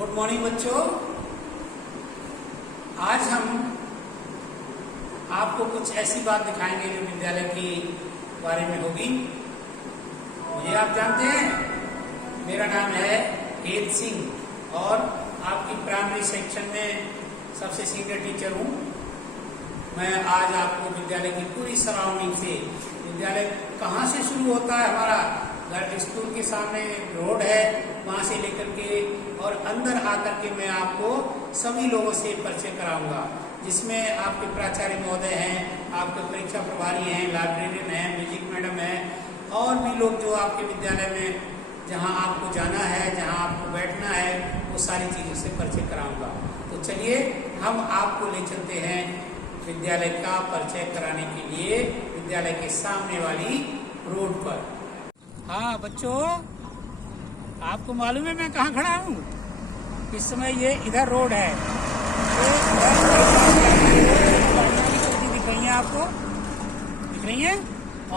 Good morning बच्चों। आज हम आपको कुछ ऐसी बात दिखाएंगे जो विद्यालय के बारे में होगी। मुझे आप जानते हैं, मेरा नाम है हेत सिंह और आपकी प्राइमरी सेक्शन में सबसे सीनियर टीचर हूँ। मैं आज आपको विद्यालय की पूरी सराउंडिंग से, विद्यालय कहाँ से शुरू होता है, हमारा घर स्कूल के सामने रोड है, वहां से लेकर के और अंदर आकर के मैं आपको सभी लोगों से परिचय कराऊंगा, जिसमें आपके प्राचार्य महोदय हैं, आपके परीक्षा प्रभारी हैं, लाइब्रेरियन हैं, म्यूजिक मैडम हैं और भी लोग जो आपके विद्यालय में जहां आपको जाना है, जहां आपको बैठना है, वो सारी चीज़ों से परिचय कराऊंगा। तो चलिए हम आपको ले चलते हैं विद्यालय का परिचय कराने के लिए विद्यालय के सामने वाली रोड पर। हाँ बच्चों, आपको मालूम है मैं कहाँ खड़ा हूँ? इस समय ये इधर रोड है, दिख रही है आपको, दिख रही है।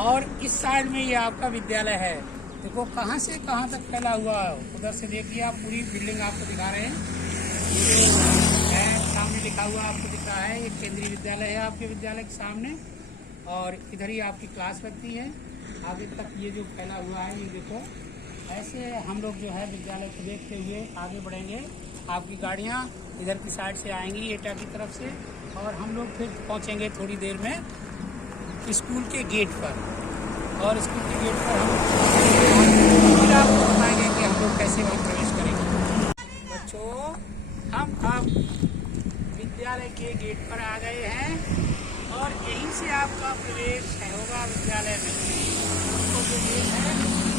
और इस साइड में ये आपका विद्यालय है। देखो कहाँ से कहाँ तक फैला हुआ है, उधर से देखिए आप, पूरी बिल्डिंग आपको दिखा रहे हैं। ये जो है सामने लिखा हुआ आपको दिख रहा है, ये केंद्रीय विद्यालय है आपके विद्यालय के सामने, और इधर ही आपकी क्लास लगती है। आगे तक ये जो फैला हुआ है, ये देखो। ऐसे हम लोग जो है विद्यालय को देखते हुए आगे बढ़ेंगे। आपकी गाड़ियाँ इधर की साइड से आएंगी एटा की तरफ से, और हम लोग फिर पहुँचेंगे थोड़ी देर में स्कूल के गेट पर। और स्कूल के गेट पर हम फिर आपको बताएंगे कि हम लोग कैसे वहाँ प्रवेश करेंगे। बच्चों, हम अब विद्यालय के गेट पर आ गए हैं और यहीं से आपका प्रवेश होगा विद्यालय में। तो जो गेट है,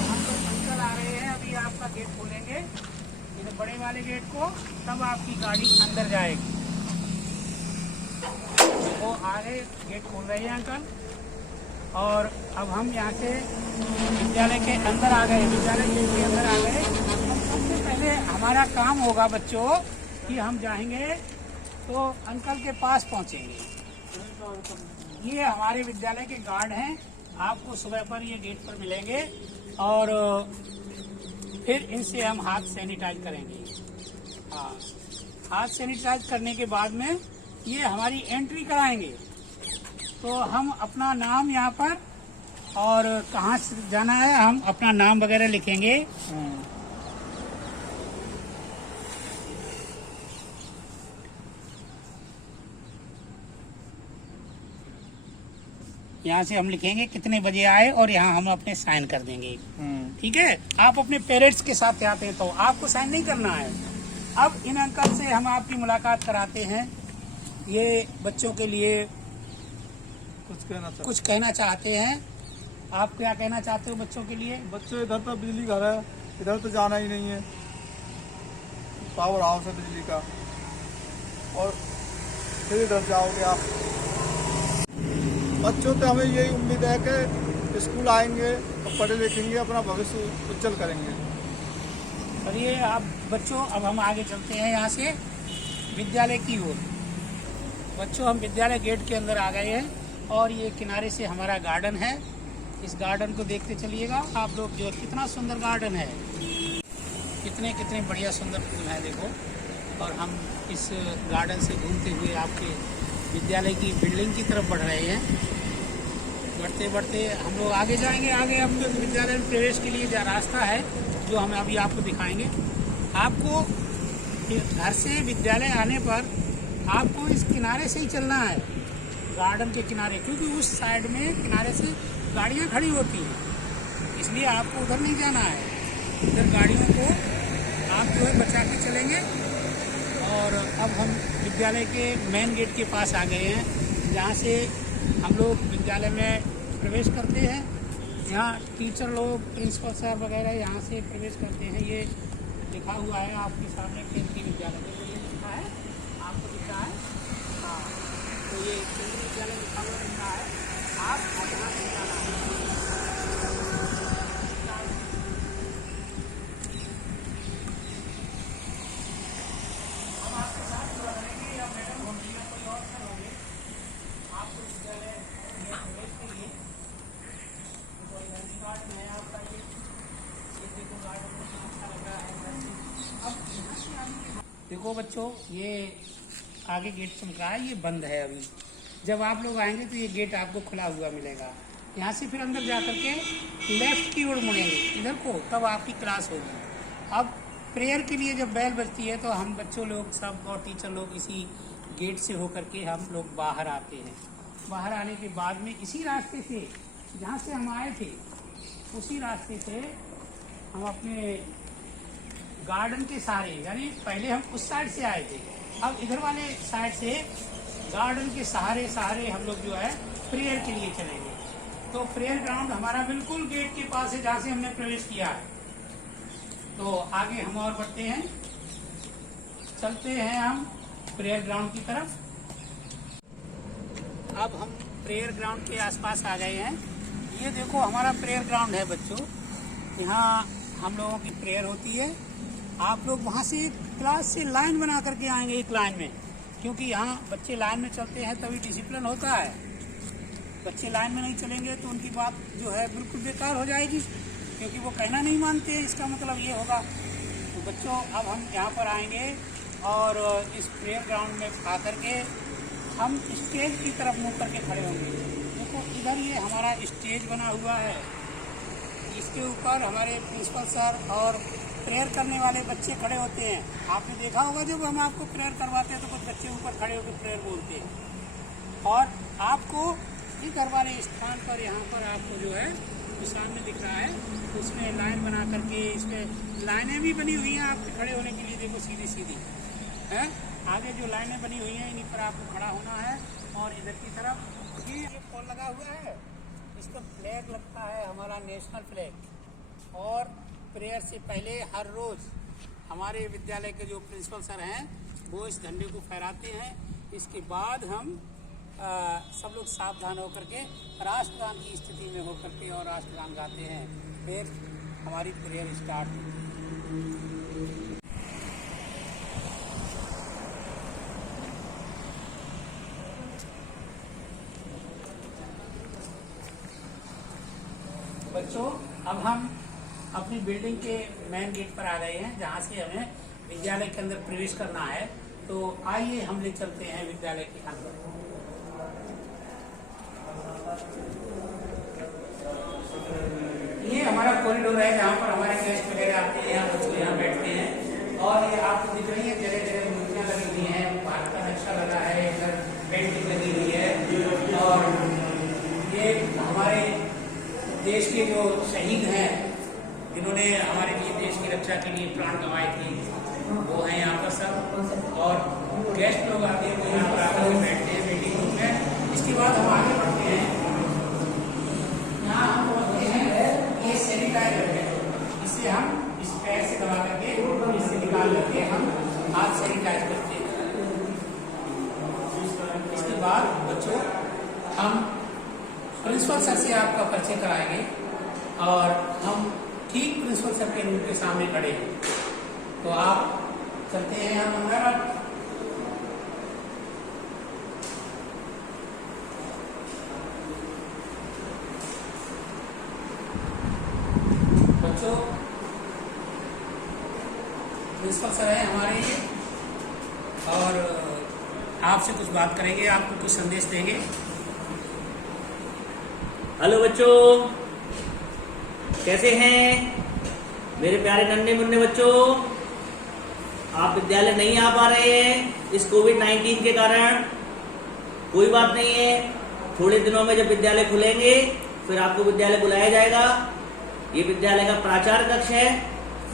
हम लोग अंदर आ रहे हैं, अभी आपका गेट खोलेंगे, ये बड़े वाले गेट को, तब आपकी गाड़ी अंदर जाएगी। वो आगे गेट खोल रहे हैं अंकल। और अब हम यहाँ से विद्यालय के अंदर आ गए, विद्यालय गेट के अंदर आ गए। हम सबसे पहले हमारा काम होगा बच्चों कि हम जाएंगे तो अंकल के पास पहुँचेंगे। ये हमारे विद्यालय के गार्ड हैं, आपको सुबह पर ये गेट पर मिलेंगे और फिर इनसे हम हाथ सैनिटाइज करेंगे। हाँ, हाथ सैनिटाइज करने के बाद में ये हमारी एंट्री कराएंगे। तो हम अपना नाम यहाँ पर और कहाँ से जाना है, हम अपना नाम वगैरह लिखेंगे। यहाँ से हम लिखेंगे कितने बजे आए और यहाँ हम अपने साइन कर देंगे। ठीक है। आप अपने पेरेंट्स के साथ आते हैं तो आपको साइन नहीं करना है। अब इन अंकल से हम आपकी मुलाकात कराते हैं। ये बच्चों के लिए कुछ कहना चाहते हैं। आप क्या कहना चाहते हो बच्चों के लिए? बच्चों, इधर तो बिजली घर है, इधर तो जाना ही नहीं है। पावर हाउस है बिजली का, और फिर इधर जाओगे आप। बच्चों से हमें यही उम्मीद है कि स्कूल आएंगे और पढ़े लिखेंगे, अपना भविष्य उज्जवल करेंगे। और ये आप बच्चों, अब हम आगे चलते हैं यहाँ से विद्यालय की ओर। बच्चों, हम विद्यालय गेट के अंदर आ गए हैं और ये किनारे से हमारा गार्डन है। इस गार्डन को देखते चलिएगा आप लोग। जो कितना सुंदर गार्डन है, कितने कितने बढ़िया सुंदर फूल हैं, देखो। और हम इस गार्डन से घूमते हुए आपके विद्यालय की बिल्डिंग की तरफ बढ़ रहे हैं। बढ़ते बढ़ते हम लोग आगे जाएंगे। आगे हम लोग विद्यालय में प्रवेश के लिए रास्ता है जो हम अभी आपको दिखाएंगे। आपको घर से विद्यालय आने पर आपको इस किनारे से ही चलना है, गार्डन के किनारे, क्योंकि उस साइड में किनारे से गाड़ियां खड़ी होती हैं, इसलिए आपको उधर नहीं जाना है। इधर गाड़ियों को आप जो है बचा के चलेंगे। और अब हम विद्यालय के मेन गेट के पास आ गए हैं, जहाँ से हम लोग विद्यालय में प्रवेश करते हैं। यहाँ टीचर लोग, प्रिंसिपल सर वगैरह यहाँ से प्रवेश करते हैं। ये लिखा हुआ है आपके सामने, केंद्रीय विद्यालय लिखा है, आपको दिख रहा है। हाँ, तो ये केंद्रीय विद्यालय लिखा हुआ है, आप यहाँ से जाना है। हम आपके साथ जुड़ा रहेंगे, या मैडम होंगी या कोई और सर होंगे, आपको विद्यालय में प्रवेश के लिए कोई घंटी कार्ड में है आपका। ये देखो गार्डन में अच्छा लग रहा है। अब यहाँ से आने के देखो बच्चों, ये आगे गेट चमका है, ये बंद है अभी। जब आप लोग आएंगे तो ये गेट आपको खुला हुआ मिलेगा। यहाँ से फिर अंदर जा कर के लेफ्ट की ओर मुड़ेंगे इधर को, तब आपकी क्लास होगी। अब प्रेयर के लिए जब बेल बजती है तो हम बच्चों लोग सब और टीचर लोग इसी गेट से होकर के हम लोग बाहर आते हैं। बाहर आने के बाद में इसी रास्ते से जहाँ से हम आए थे उसी रास्ते से हम अपने गार्डन के सहारे, यानी पहले हम उस साइड से आए थे, अब इधर वाले साइड से गार्डन के सहारे सहारे हम लोग जो है प्रेयर के लिए चलेंगे। तो प्रेयर ग्राउंड हमारा बिल्कुल गेट के पास है जहाँ से हमने प्रवेश किया है। तो आगे हम और बढ़ते हैं, चलते हैं हम प्रेयर ग्राउंड की तरफ। अब हम प्रेयर ग्राउंड के आसपास आ गए हैं। ये देखो हमारा प्रेयर ग्राउंड है बच्चों, यहाँ हम लोगों की प्रेयर होती है। आप लोग वहाँ से क्लास से लाइन बना करके आएंगे एक लाइन में, क्योंकि यहाँ बच्चे लाइन में चलते हैं तभी डिसिप्लिन होता है। बच्चे लाइन में नहीं चलेंगे तो उनकी बात जो है बिल्कुल बेकार हो जाएगी, क्योंकि वो कहना नहीं मानते हैं, इसका मतलब ये होगा। तो बच्चों अब हम यहाँ पर आएंगे और इस प्रेयर ग्राउंड में आकर के हम स्टेज की तरफ मुँह करके खड़े होंगे। देखो इधर ये हमारा स्टेज बना हुआ है, इसके ऊपर हमारे प्रिंसिपल सर और प्रेयर करने वाले बच्चे खड़े होते हैं। आपने देखा होगा जब हम आपको प्रेयर करवाते हैं तो कुछ बच्चे ऊपर खड़े होकर प्रेयर बोलते हैं। और आपको इस घर वाले स्थान पर यहाँ पर आपको जो है जो सामने दिख रहा है उसमें लाइन बना करके, इसमें लाइनें भी बनी हुई हैं आपके खड़े होने के लिए। देखो सीधी सीधी है, आगे जो लाइनें बनी हुई हैं इन्हीं पर आपको खड़ा होना है। और इधर की तरफ ये पोल लगा हुआ है, इस पर फ्लैग लगता है हमारा नेशनल फ्लैग। और प्रेयर से पहले हर रोज़ हमारे विद्यालय के जो प्रिंसिपल सर हैं वो इस झंडे को फहराते हैं। इसके बाद हम सब लोग सावधान होकर के राष्ट्रगान की स्थिति में होकर के और राष्ट्रगान गाते हैं। फिर हमारी प्रेयर स्टार्ट होती है। बच्चों अब हम अपनी बिल्डिंग के मेन गेट पर आ गए हैं, जहाँ से हमें विद्यालय के अंदर प्रवेश करना है। तो आइए हम ले चलते हैं विद्यालय के अंदर। ये हमारा कॉरिडोर है जहाँ पर हमारे गेस्ट वगैरह आते हैं, बच्चे यहाँ बैठते हैं। और ये आपको दिख रही है जगह जगह मूर्तियाँ लगी हुई हैं, भारत का नक्शा लगा है, इधर पेंटिंग लगी हुई है। और ये हमारे देश के जो शहीद हैं जिन्होंने हमारे लिए देश की रक्षा के लिए प्राण गंवाए थे वो हैं यहाँ पर सब। और गेस्ट लोग आते हैं वो यहाँ पर आकर के बैठते हैं मीटिंग रूम में। इसके बाद हम आगे बढ़ते हैं, यहाँ हम पहुँचते हैं ये सैनिटाइजर है, इससे हम इस पैर से दबा करके इससे निकाल करके हम हाथ सैनिटाइज करते हैं। इसके बाद बच्चों हम प्रिंसिपल सर से आपका परिचय कराएंगे और हम ठीक प्रिंसिपल सर के रूम के सामने खड़े हैं। तो आप चलते हैं हम अंदर। बच्चों प्रिंसिपल सर हैं हमारे और आपसे कुछ बात करेंगे, आपको कुछ संदेश देंगे। हेलो बच्चों, कैसे हैं मेरे प्यारे नन्हे मुन्ने बच्चों। आप विद्यालय नहीं आ पा रहे हैं इस कोविड-19 के कारण, कोई बात नहीं है। थोड़े दिनों में जब विद्यालय खुलेंगे फिर आपको विद्यालय बुलाया जाएगा। ये विद्यालय का प्राचार्य कक्ष है।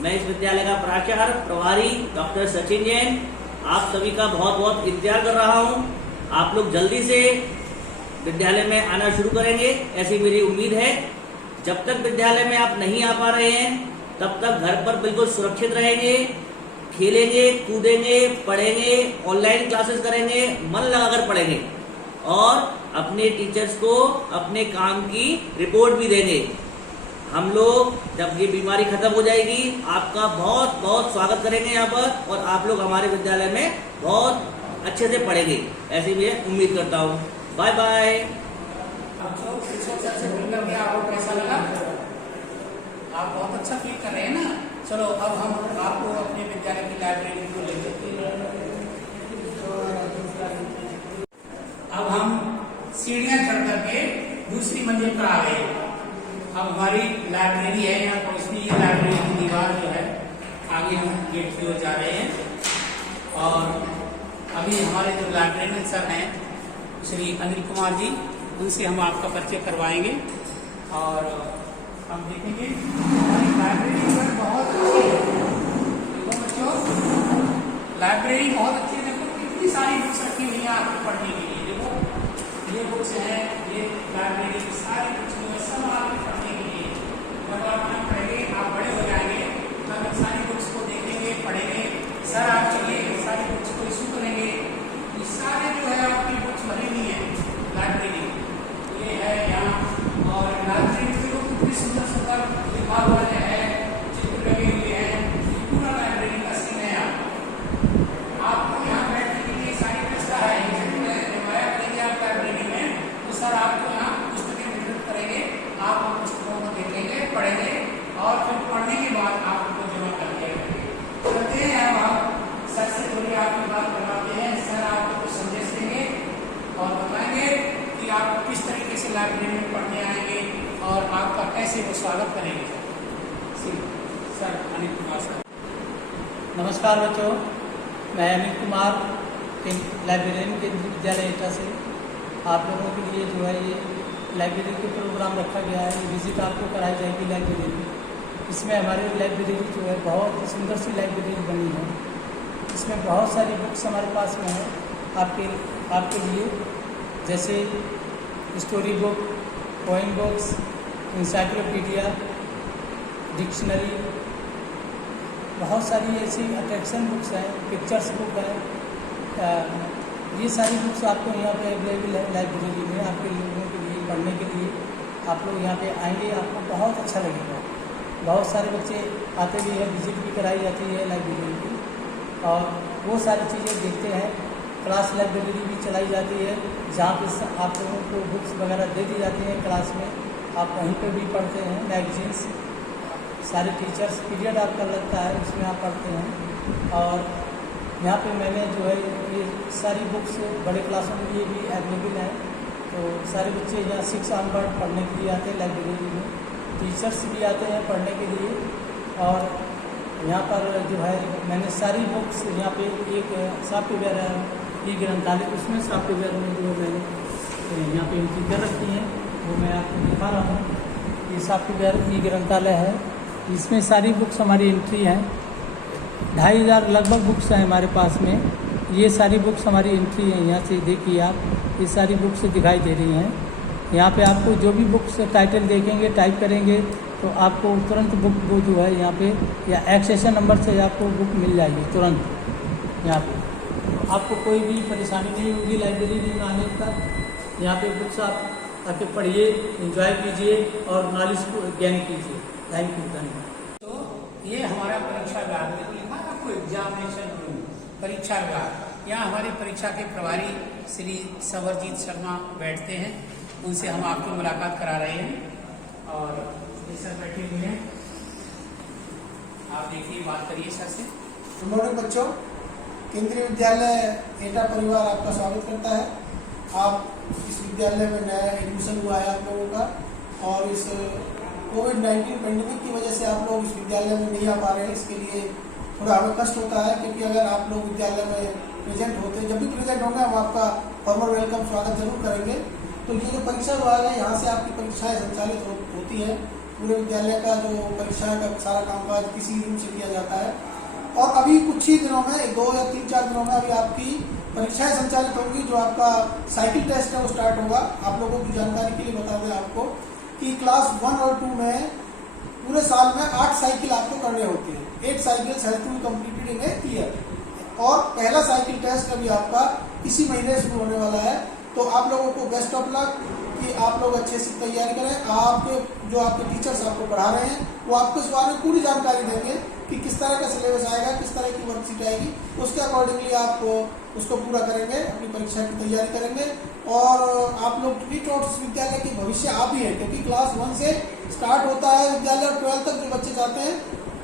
मैं इस विद्यालय का प्राचार्य प्रभारी डॉक्टर सचिन जैन आप सभी का बहुत बहुत इंतजार कर रहा हूँ। आप लोग जल्दी से विद्यालय में आना शुरू करेंगे ऐसी मेरी उम्मीद है। जब तक विद्यालय में आप नहीं आ पा रहे हैं तब तक घर पर बिल्कुल सुरक्षित रहेंगे, खेलेंगे, कूदेंगे, पढ़ेंगे, ऑनलाइन क्लासेस करेंगे, मन लगाकर पढ़ेंगे और अपने टीचर्स को अपने काम की रिपोर्ट भी देंगे। हम लोग जब ये बीमारी खत्म हो जाएगी आपका बहुत बहुत स्वागत करेंगे यहाँ पर, और आप लोग हमारे विद्यालय में बहुत अच्छे से पढ़ेंगे ऐसी मैं उम्मीद करता हूँ। Bye bye. आपको कैसा लगा? आप बहुत अच्छा फील कर रहे हैं ना? चलो अब हम आपको अपने विद्यालय की लाइब्रेरी को ले चलते हैं। अब हम सीढ़ियां चढ़ करके दूसरी मंजिल पर आ गए। अब हमारी लाइब्रेरी है यहाँ पर, इसलिए ये लाइब्रेरी की दीवार जो है आगे हम गेट की ओर जा रहे हैं। और अभी हमारे जो लाइब्रेरियन सर हैं श्री अनिल कुमार जी, उनसे हम आपका परिचय करवाएंगे और हम देखेंगे हमारी लाइब्रेरी पर बहुत अच्छी है। देखो बच्चों, लाइब्रेरी बहुत अच्छी है। देखो कितनी सारी बुक्स रखी हुई हैं आपको पढ़ने के लिए। देखो ये बुक्स हैं, ये लाइब्रेरी की सारी बुक्स सब आपके पढ़ने के लिए। जब आप यहाँ पढ़ेंगे, आप बड़े हो जाएंगे, तब इन सारी बुक्स को देखेंगे, पढ़ेंगे। सर आपके लिए सारी बुक्स को इशू करेंगे। ये सारे जो है आपकी बुक्स भरी हुई है लाइब्रेरी, ये है यहाँ। और लाइब्रेरी में वो कितनी सुंदर सुंदर लिखा हुआ है, चित्र लगे हुए हैं। पूरा लाइब्रेरी का सीन है यहाँ। आपको यहाँ बैठने के लिए सारी व्यवस्था है। रिवाया करेंगे आप लाइब्रेरी में, तो सर आपको यहाँ पुस्तकें वितरित करेंगे। आप उन पुस्तकों को देखेंगे, पढ़ेंगे और फिर पढ़ने के बाद आप उनको जमा कर देंगे। करते हैं अब आप सर से थोड़ी आपकी बात करवाते हैं। सर आपको कुछ संदेश देंगे और बताएंगे कि आप किस तरीके से लाइब्रेरी में पढ़ने आएंगे और आपका कैसे वो स्वागत करेंगे। Sir Anil Kumar sir. नमस्कार बच्चों, मैं अनिल कुमार लाइब्रेरियन केंद्रीय विद्यालय एटा से आप लोगों के लिए जो है ये लाइब्रेरी के प्रोग्राम रखा गया है। विजिट आपको कराई जाएगी लाइब्रेरी में। इसमें हमारी लाइब्रेरी जो है बहुत सुंदर सी लाइब्रेरी बनी है। इसमें बहुत सारी बुक्स हमारे पास में है आपके लिए, जैसे story book, poem books, encyclopedia, dictionary, बहुत सारी ऐसी अट्रैक्शन बुक्स हैं, पिक्चर्स बुक है। ये सारी बुक्स आपको यहाँ पे अवेलेबल है लाइब्रेरी में। आपके लोगों के लिए पढ़ने के लिए आप लोग यहाँ पे आएंगे, आपको बहुत अच्छा लगेगा। बहुत सारे बच्चे आते भी हैं, विजिट भी कराई जाती है लाइब्रेरी की और वो सारी चीज़ें देखते हैं। क्लास लाइब्रेरी भी चलाई जाती है, जहाँ पे आप लोगों को बुक्स वगैरह दे दी जाती हैं क्लास में। आप वहीं पे भी पढ़ते हैं। मैगजीन्स, सारे टीचर्स पीरियड आपका लगता है, उसमें आप पढ़ते हैं। और यहाँ पे मैंने जो है ये सारी बुक्स बड़े क्लासों के लिए भी अवेलेबल हैं। तो सारे बच्चे यहाँ 6 ऑनवर्ड पढ़ने के लिए आते हैं लाइब्रेरी में। टीचर्स भी आते हैं पढ़ने के लिए। और यहाँ पर जो है मैंने सारी बुक्स यहाँ पे एक सॉफ्टवेयर है ई ग्रंथालय, उसमें सॉफ्टवेयर में जो मैंने यहाँ पे एंट्री कर रखी हैं वो मैं आपको दिखा रहा हूँ। ये सॉफ्टवेयर ई ग्रंथालय है, इसमें सारी बुक्स हमारी एंट्री हैं। 2500 लगभग बुक्स हैं हमारे पास में। ये सारी बुक्स हमारी एंट्री है। यहाँ से देखिए आप, ये सारी बुक्स दिखाई दे रही हैं। यहाँ पे आपको जो भी बुक्स टाइटल देखेंगे, टाइप करेंगे तो आपको तुरंत बुक वो जो है यहाँ पे या एक्सेशन नंबर से आपको बुक मिल जाएगी तुरंत। यहाँ पे आपको कोई भी परेशानी नहीं होगी लाइब्रेरी में आने तक। यहाँ पे बुक्स आप आके पढ़िए, एंजॉय कीजिए और नॉलेज को गेन कीजिए। थैंक यू, धन्यवाद। तो ये हमारा परीक्षा विभाग में लिखा है आपको एग्जामिनेशन रूम, परीक्षा विभाग। यहाँ हमारी परीक्षा के प्रभारी श्री संवरजीत शर्मा बैठते हैं, उनसे हम आपकी मुलाकात करा रहे हैं। और ये सर बैठे हुए हैं, आप देखिए, बात करिए सर से। गुड मॉर्निंग बच्चों, केंद्रीय विद्यालय एटा परिवार आपका स्वागत करता है। आप इस विद्यालय में नया एडमिशन हुआ है आप लोगों का, और इस कोविड-19 पेंडेमिक की वजह से आप लोग इस विद्यालय में नहीं आ पा रहे हैं। इसके लिए थोड़ा हमें कष्ट होता है, क्योंकि अगर आप लोग विद्यालय में प्रेजेंट होते, जब भी प्रेजेंट होंगे हम आपका फॉर्मल वेलकम स्वागत जरूर करेंगे। तो ये जो परीक्षा विभाग है, यहाँ से आपकी परीक्षाएं संचालित होती है। पूरे विद्यालय का जो परीक्षा का सारा कामकाज किसी रूम से किया जाता है। और अभी कुछ ही दिनों में, 2 या 3-4 दिनों में अभी आपकी परीक्षाएं संचालित होंगी। जो आपका साइकिल टेस्ट है वो स्टार्ट होगा। आप लोगों की जानकारी के लिए बता दें आपको कि क्लास 1 और 2 में पूरे साल में 8 साइकिल आपको करने होती है। 8 cycles have to be completed in a year. और पहला साइकिल टेस्ट अभी आपका इसी महीने शुरू होने वाला है। तो आप लोगों को बेस्ट ऑफ लक कि आप लोग अच्छे से तैयारी करें। आपके जो आपके टीचर्स आपको पढ़ा रहे हैं वो आपको इस बारे में पूरी जानकारी देंगे कि किस तरह का सिलेबस आएगा, किस तरह की वर्कशीट आएगी। उसके अकॉर्डिंगली आप उसको पूरा करेंगे, अपनी परीक्षा की तैयारी करेंगे। और आप लोग इस विद्यालय की भविष्य आप ही है, क्योंकि क्लास 1 से स्टार्ट होता है विद्यालय और 12 तक जो बच्चे जाते हैं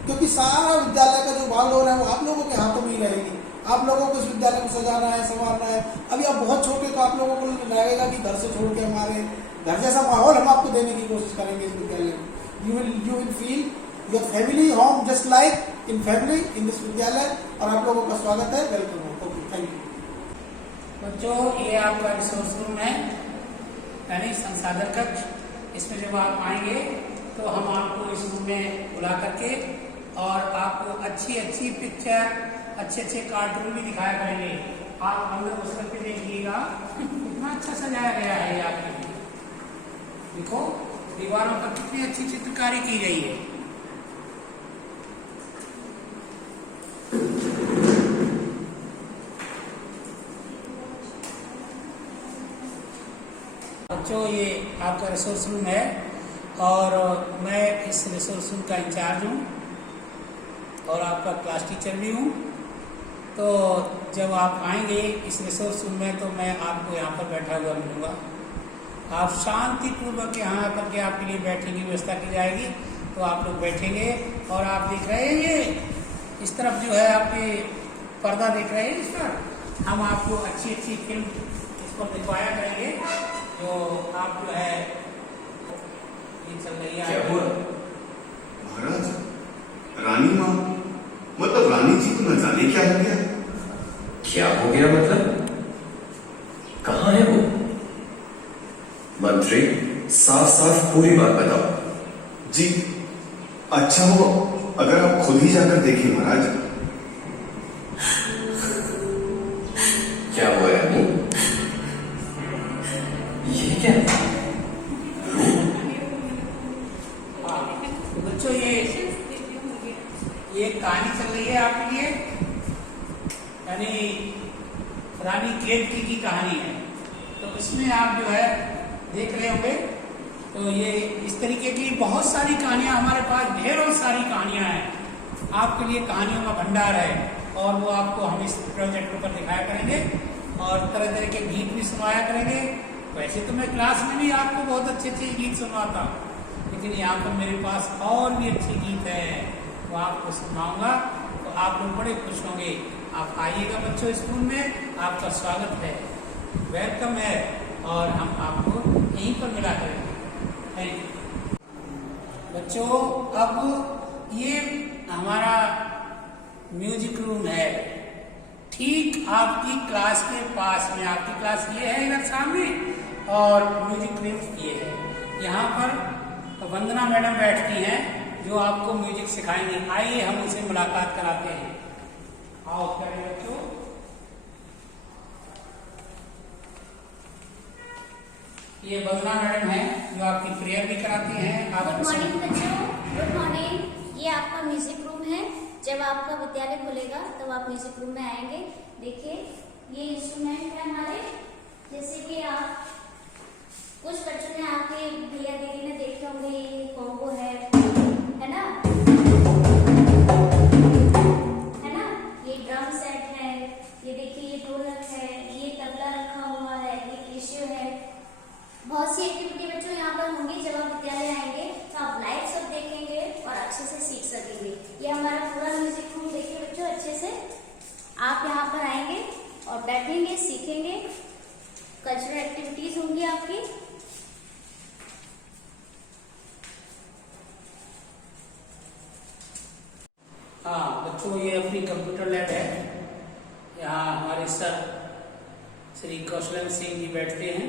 क्योंकि सारा विद्यालय का जो बागडोर है वो आप लोगों के हाथों में ही रहेगी। आप लोगों को इस विद्यालय को सजाना है, संवारना है। अभी आप बहुत छोटे तो आप लोगों को लगेगा कि घर से छोड़ के हमारे घर जैसा माहौल हम आपको देने की कोशिश करेंगे इस विद्यालय में। You will feel your family home just like in family in this विद्यालय। और आप लोगों का स्वागत है, वेलकम है। Okay, thank you. बच्चों, ये आपका रिसोर्स रूम है, यानी संसाधन कक्ष। इसमें जब आप आएंगे तो हम आपको इस रूम में बुला करके और आपको अच्छी अच्छी पिक्चर, अच्छे अच्छे कार्टून भी दिखाया करेंगे। आप अंदर घुस करके देखिएगा कितना अच्छा सजाया गया है ये आपके लिए। देखो दीवारों पर कितनी अच्छी चित्रकारी की गई है। बच्चों, ये आपका रिसोर्स रूम है और मैं इस रिसोर्स रूम का इंचार्ज हूँ और आपका क्लास टीचर भी हूँ। तो जब आप आएंगे इस रिसोर्स रूम में तो मैं आपको यहाँ पर बैठा हुआ मिलूँगा। आप शांतिपूर्वक यहाँ आकर के आपके लिए बैठने की व्यवस्था की जाएगी। तो आप लोग बैठेंगे और आप देख रहे हैं ये इस तरफ जो है आपके पर्दा देख रहे हैं, इस पर हम आपको अच्छी अच्छी फिल्म इस पर दिखवाया करेंगे जो आप जो है ये चल रही है। क्या हुआ महाराज? रानी माँ मतलब रानी जी को न जाने क्या हो गया? क्या हो गया मतलब? कहाँ है वो? मंत्री, साफ साफ पूरी बात बताओ। जी अच्छा हो अगर आप खुद ही जाकर देखें महाराज। क्या हुआ रानी? ये क्या? हाँ, तो बच्चों ये कहानी चल रही है आपके लिए, यानी रानी केतकी की कहानी है। तो इसमें आप जो है देख रहे होंगे तो ये इस तरीके की बहुत सारी कहानियां हमारे पास, ढेरों सारी कहानियां हैं। आपके लिए कहानियों का भंडार है और वो आपको हम इस प्रोजेक्ट पर दिखाया करेंगे और तरह तरह के गीत भी सुनाया करेंगे। वैसे तो मैं क्लास में भी आपको बहुत अच्छे अच्छे गीत सुनाता हूँ, लेकिन यहाँ पर मेरे पास और भी अच्छे गीत हैं वो आपको सुनाऊंगा तो आप लोग बड़े खुश होंगे। आप आइएगा बच्चों स्कूल में, आपका स्वागत है, वेलकम है और हम आपको यहीं पर मिला करेंगे। थैंक यू बच्चों। अब ये हमारा म्यूजिक रूम है, ठीक आपकी क्लास के पास में। आपकी क्लास ये है इधर सामने और म्यूजिक रूम ये है। यहाँ पर वंदना मैडम बैठती हैं जो आपको म्यूजिक सिखाएंगे। आइए हम उनसे मुलाकात कराते हैं। आओ करें बच्चों। ये वंदना मैडम है जो आपकी प्रेयर भी कराती हैं। गुड मॉर्निंग बच्चों, गुड मॉर्निंग। ये आपका म्यूजिक रूम है। जब आपका विद्यालय खुलेगा तब आप म्यूजिक रूम में आएंगे। देखिए ये इंस्ट्रूमेंट है हमारे, जैसे कि आप कुछ बच्चों ने आपके भैया दीदी ने देखे होंगे, ये कॉन्गो है ना, है ना। ये ड्रम सेट है, ये देखिए ये ढोलक है, ये तबला रखा हुआ है, ये केशियो है। बहुत सी एक्टिविटी बच्चों यहाँ पर होंगी। जब आप विद्यालय आएंगे तो आप लाइव सब देखेंगे और अच्छे से सीख सकेंगे। ये हमारा पूरा म्यूजिक रूम देखिए बच्चों अच्छे से। आप यहाँ पर आएंगे और बैठेंगे, सीखेंगे, कल्चरल एक्टिविटीज होंगी आपकी। हाँ बच्चों, ये अपनी कंप्यूटर लैब है। यहाँ हमारे सर श्री कौशलन सिंह जी बैठते हैं।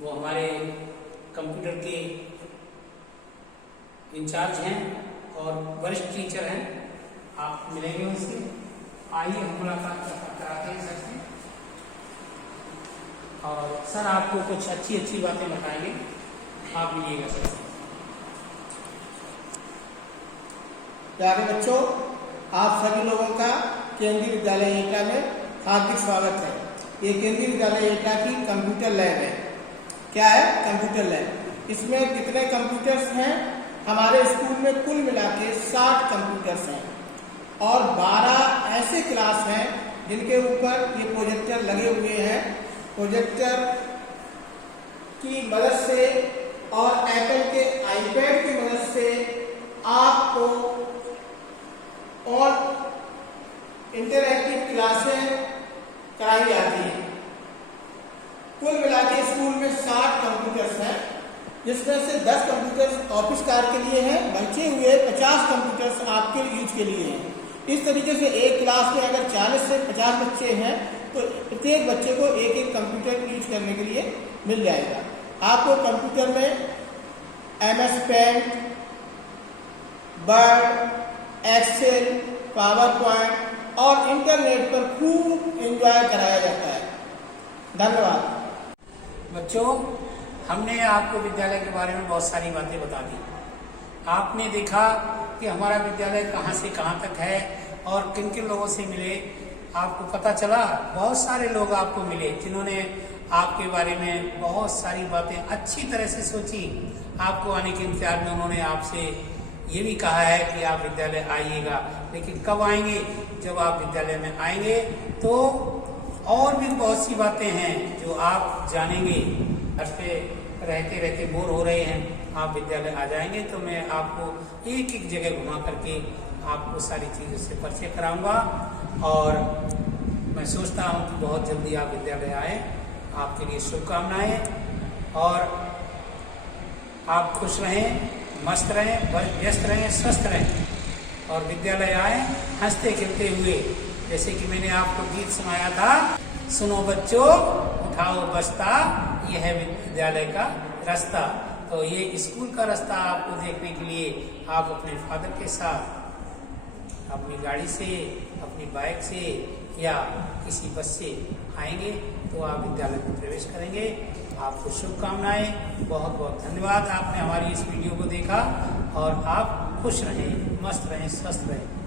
वो हमारे कंप्यूटर के इंचार्ज हैं और वरिष्ठ टीचर हैं। आप मिलेंगे उनसे। आइए हम मुलाकात कराते हैं सर से और सर आपको कुछ अच्छी अच्छी बातें बताएंगे। आप मिलिएगा सर से। प्यारे बच्चों, आप सभी लोगों का केंद्रीय विद्यालय एटा में हार्दिक स्वागत है। ये केंद्रीय विद्यालय एटा की कंप्यूटर लैब है। क्या है? Computer lab. इसमें कितने कंप्यूटर्स हैं? हमारे स्कूल में कुल मिला के 60 कंप्यूटर्स हैं और 12 ऐसे क्लास हैं जिनके ऊपर ये प्रोजेक्टर लगे हुए हैं। प्रोजेक्टर की मदद से और एप्पल के आईपैड की मदद से आपको इंटरएक्टिव क्लासें कराई जाती हैं। कुल मिला के स्कूल में 60 कंप्यूटर्स हैं, जिसमें से 10 कंप्यूटर्स ऑफिस कार्य के लिए हैं, बचे हुए 50 कंप्यूटर्स आपके यूज के लिए हैं। इस तरीके से एक क्लास में अगर 40 से 50 बच्चे हैं तो प्रत्येक बच्चे को एक एक कंप्यूटर यूज करने के लिए मिल जाएगा। आपको कंप्यूटर में MS paint, word, excel, power point और इंटरनेट पर खूब एंजॉय कराया जाता है। धन्यवाद। बच्चों, हमने आपको विद्यालय के बारे में बहुत सारी बातें बता दी। आपने देखा कि हमारा विद्यालय कहाँ से कहाँ तक है और किन किन लोगों से मिले। आपको पता चला, बहुत सारे लोग आपको मिले जिन्होंने आपके बारे में बहुत सारी बातें अच्छी तरह से सोची। आपको आने के इंतजार में उन्होंने आपसे ये भी कहा है कि आप विद्यालय आइएगा, लेकिन कब आएंगे? जब आप विद्यालय में आएंगे तो और भी बहुत सी बातें हैं जो आप जानेंगे। घर पे रहते रहते बोर हो रहे हैं, आप विद्यालय आ जाएंगे तो मैं आपको एक एक जगह घुमा करके आपको सारी चीज़ों से परिचय कराऊंगा और मैं सोचता हूं कि बहुत जल्दी आप विद्यालय आए। आपके लिए शुभकामनाएं और आप खुश रहें, मस्त रहें, व्यस्त रहें, स्वस्थ रहें और विद्यालय आए हंसते खेलते हुए। जैसे कि मैंने आपको गीत सुनाया था, सुनो बच्चों उठाओ बस्ता, यह है विद्यालय का रास्ता। तो ये स्कूल का रास्ता आपको देखने के लिए आप अपने फादर के साथ अपनी गाड़ी से, अपनी बाइक से या किसी बस से आएंगे तो आप विद्यालय में प्रवेश करेंगे। आपको शुभकामनाएं। बहुत बहुत धन्यवाद, आपने हमारी इस वीडियो को देखा और आप खुश रहें, मस्त रहें, स्वस्थ रहें।